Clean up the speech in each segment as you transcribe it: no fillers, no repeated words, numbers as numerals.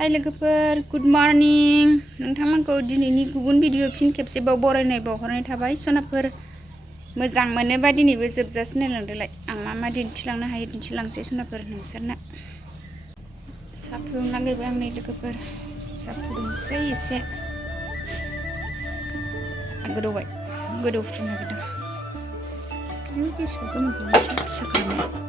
हाय लोगोफोर good morning नोंथांमोनखौ दिनैनि गुबुन भिडिअ फिन खेबसेबाव बरायनाय बावहरनाय थाबाय सनाफोर मोजां मोनोबा दिनैबो जोबजासिम नायलांदोलाय आं मा दिन्थिलांनो हायो दिन्थिलांसै सनाफोर नोंसोरनो साहा फुदुंनो नागिरबाय आं नै लोगोफोर साहा फुदुंसै एसे गोदौबाय गोदौफुनो नागिरदों गेसाव गोमोनखौ एसे फिसा खालामबाय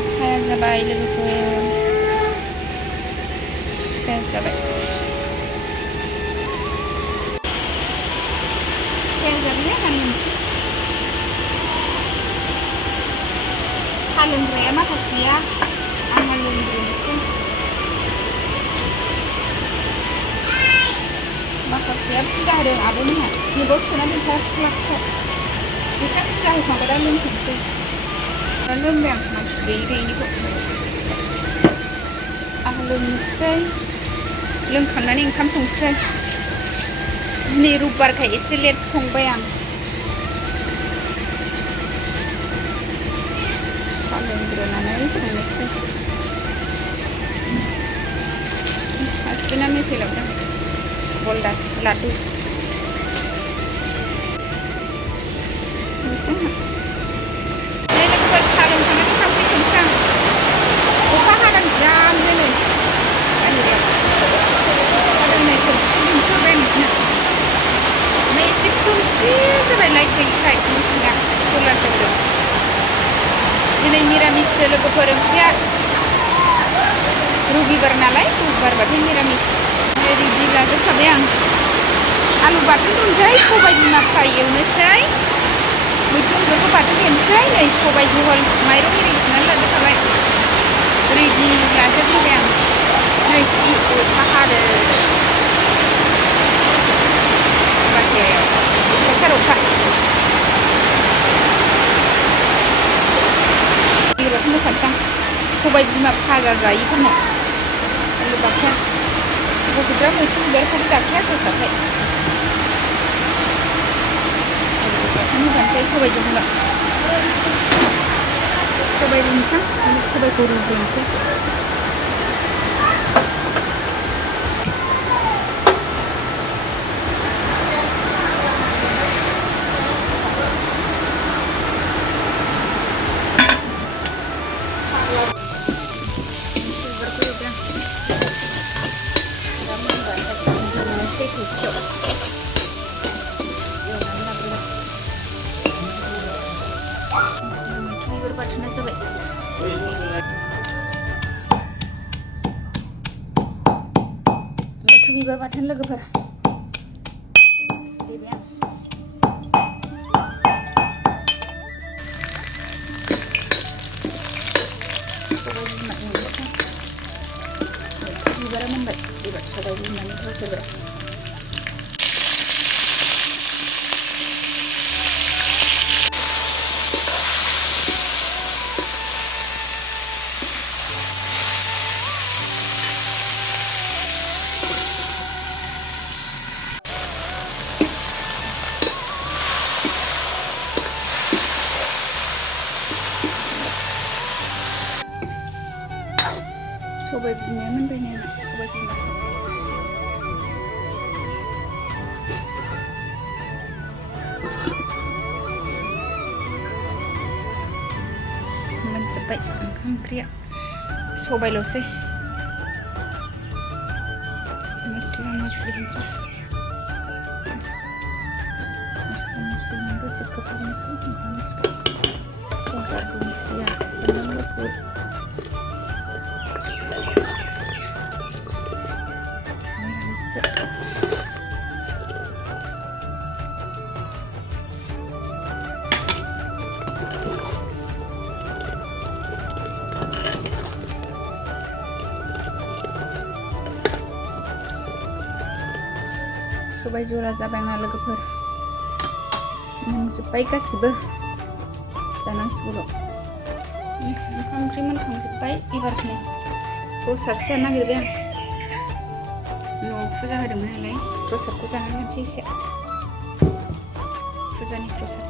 साया जाबाय लोगोफोर साया जाबाय आं मोनसे साहा लोंग्राया माखासे गैया आंहा लोंग्रोनोसै माखासेया फुजा होदों आब'मोनहा बेबाव सोना दोनसा क्लासआव बेसेबां फुजा होखांबाय दा लोंथोंसै लोंबाय आं मानसि गैयिनिखौ आं लोंनोसै लोंखांनानै ओंखाम संसै दिनै रबिबारखाय एसे लेट संबाय आं साहा लोंग्रोनानै संनोसै हासबेन्डआ मेथाइ लाबोदों गल्डा लादु अखा हादों जामनो नै गामियाव हादों नै खोमसि दिन्थिबाय नोंनो नै एसे खोमसि जाबाय लाइट गैयिखाय मिथिङा सलार जादों दिनै मिरामिस लोगोफोर ओंख्रिया रबिबार नालाय रबिबारबाथाय मिरामिस रेडि लाजोबखाबाय आं आलु बाथोन दोनसै सबाय बिमा फ्राय एवनोसै मैथ्रु बिबारखौ बाथोन देनोसै नै सबाय जहल माइरं एरि सुनानै लाजोबखाबाय रेडि लाजोबखाबाय आं नै जि अखा हादों बाहेरायाव अखासार अखा आलु बाथोन होखानोसै आं सबाय बिमा भाजा जायैफोरनो आलु बाथोन गथ'फ्रा मैथ्रु बिबारखौबो जाखाया गोखाखाय आलु बाथोन होखानोसै सबायजों होनबा सबाय रुनोसै सबायखौ रुग्रोनोसै बाथोना जाबाय मैथ्रु बिबार बाथोन लोगोफोर देबाय आं सबाय बिमा एवनोसै मैथ्रु बिबारा मोनबाय एबार सबाय बिमानि होसोबाय सबाय बिमाया मोनबाय नै सबाय बिमा मोनजोब्बाय ओंखाम ओंख्रिया सबायल'सै मस्ला मस्लि होनसै दसे खोबहाबनोसै गंगार दुन्दिया सामब्राम गुफुर सबाय जरा जाबाय आंना लोगोफोर मोनजोब्बाय गासिबो जानांसिगौल' ओंखाम ओंख्रि मोनखांजोब्बाय एबार नै प्रसादसो जानो नागिरबाय आं न'आव फुजा होदोंमोन नालाय प्रसादखौ जाना लानोसै एसे फुजानि प्रसाद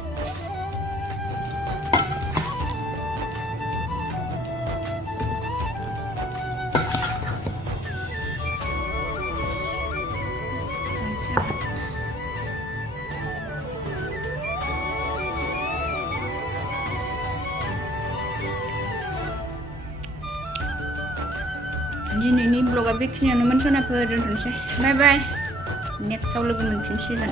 जानोसै आरो दिनैनि ब्लगा बेखिनियावनोमोन सनाफोर दोनथ'नोसै बाय बाय नेक्स्टआव लोगो मोनफिनसिगोन